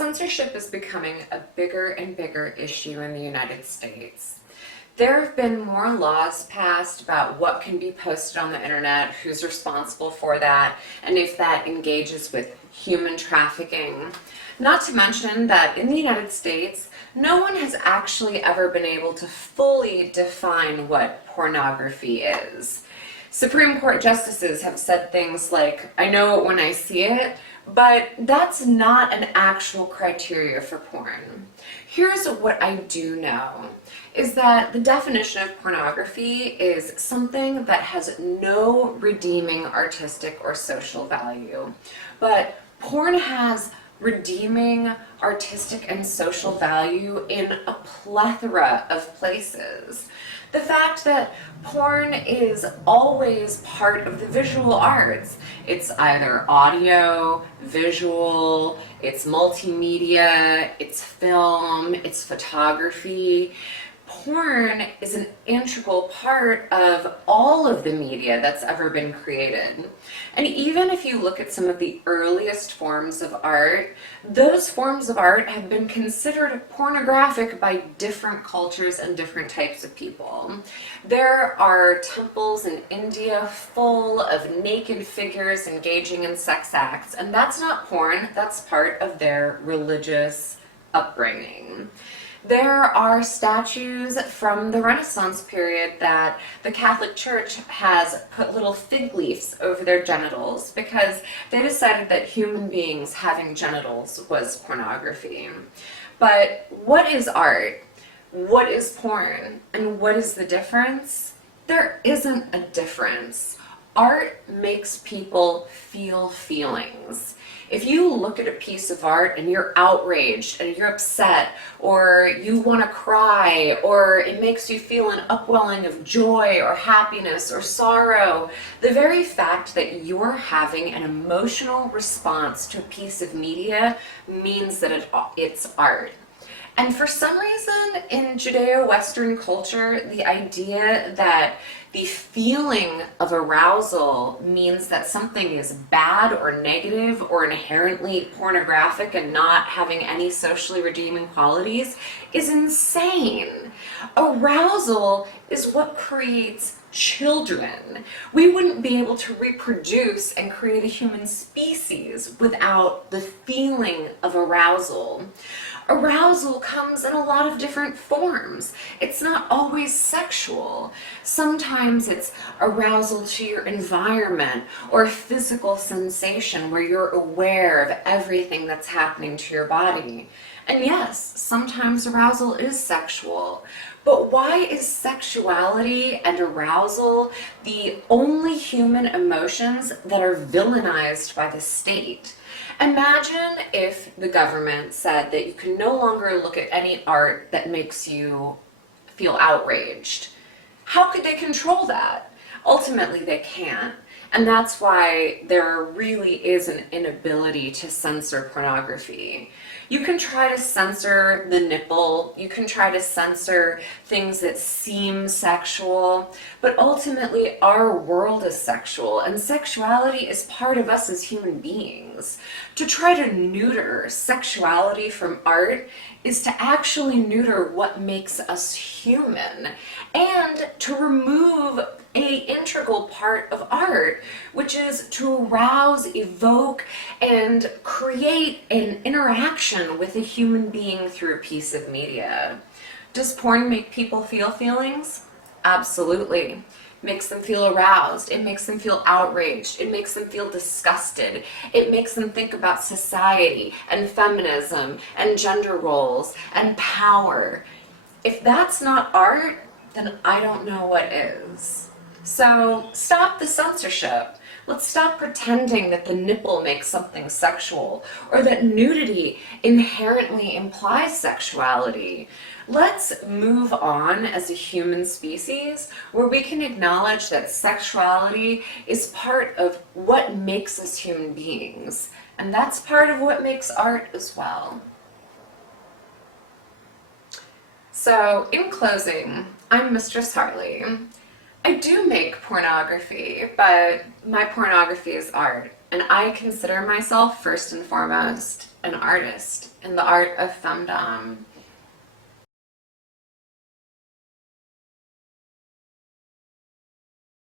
Censorship is becoming a bigger and bigger issue in the United States. There have been more laws passed about what can be posted on the internet, who's responsible for that, and if that engages with human trafficking. Not to mention that in the United States, no one has actually ever been able to fully define what pornography is. Supreme Court justices have said things like, "I know it when I see it," but that's not an actual criteria for porn. Here's what I do know, is that the definition of pornography is something that has no redeeming artistic or social value. But porn has redeeming artistic and social value in a plethora of places. The fact that porn is always part of the visual arts. It's either audio, visual, it's multimedia, it's film, it's photography. Porn is an integral part of all of the media that's ever been created. And even if you look at some of the earliest forms of art, those forms of art have been considered pornographic by different cultures and different types of people. There are temples in India full of naked figures engaging in sex acts, and that's not porn, that's part of their religious upbringing. There are statues from the Renaissance period that the Catholic Church has put little fig leaves over their genitals because they decided that human beings having genitals was pornography. But what is art? What is porn? And what is the difference? There isn't a difference. Art makes people feel feelings. If you look at a piece of art and you're outraged and you're upset, or you want to cry, or it makes you feel an upwelling of joy or happiness or sorrow, the very fact that you're having an emotional response to a piece of media means that it's art. And for some reason, in Judeo-Western culture, the idea that the feeling of arousal means that something is bad or negative or inherently pornographic and not having any socially redeeming qualities is insane. Arousal is what creates children. We wouldn't be able to reproduce and create a human species without the feeling of arousal. Arousal comes in a lot of different forms. It's not always sexual. Sometimes it's arousal to your environment or physical sensation where you're aware of everything that's happening to your body. And yes, sometimes arousal is sexual. But why is sexuality and arousal the only human emotions that are villainized by the state? Imagine if the government said that you can no longer look at any art that makes you feel outraged. How could they control that? Ultimately, they can't. And that's why there really is an inability to censor pornography. You can try to censor the nipple, you can try to censor things that seem sexual, but ultimately our world is sexual, and sexuality is part of us as human beings. To try to neuter sexuality from art is to actually neuter what makes us human, and to remove a integral part of art, which is to arouse, evoke, and create an interaction with a human being through a piece of media. Does porn make people feel feelings? Absolutely. Makes them feel aroused, it makes them feel outraged, it makes them feel disgusted, it makes them think about society and feminism and gender roles and power. If that's not art, then I don't know what is. So stop the censorship. Let's stop pretending that the nipple makes something sexual or that nudity inherently implies sexuality. Let's move on as a human species where we can acknowledge that sexuality is part of what makes us human beings. And that's part of what makes art as well. So in closing, I'm Mistress Harley. I do make pornography, but my pornography is art. And I consider myself first and foremost an artist in the art of femdom.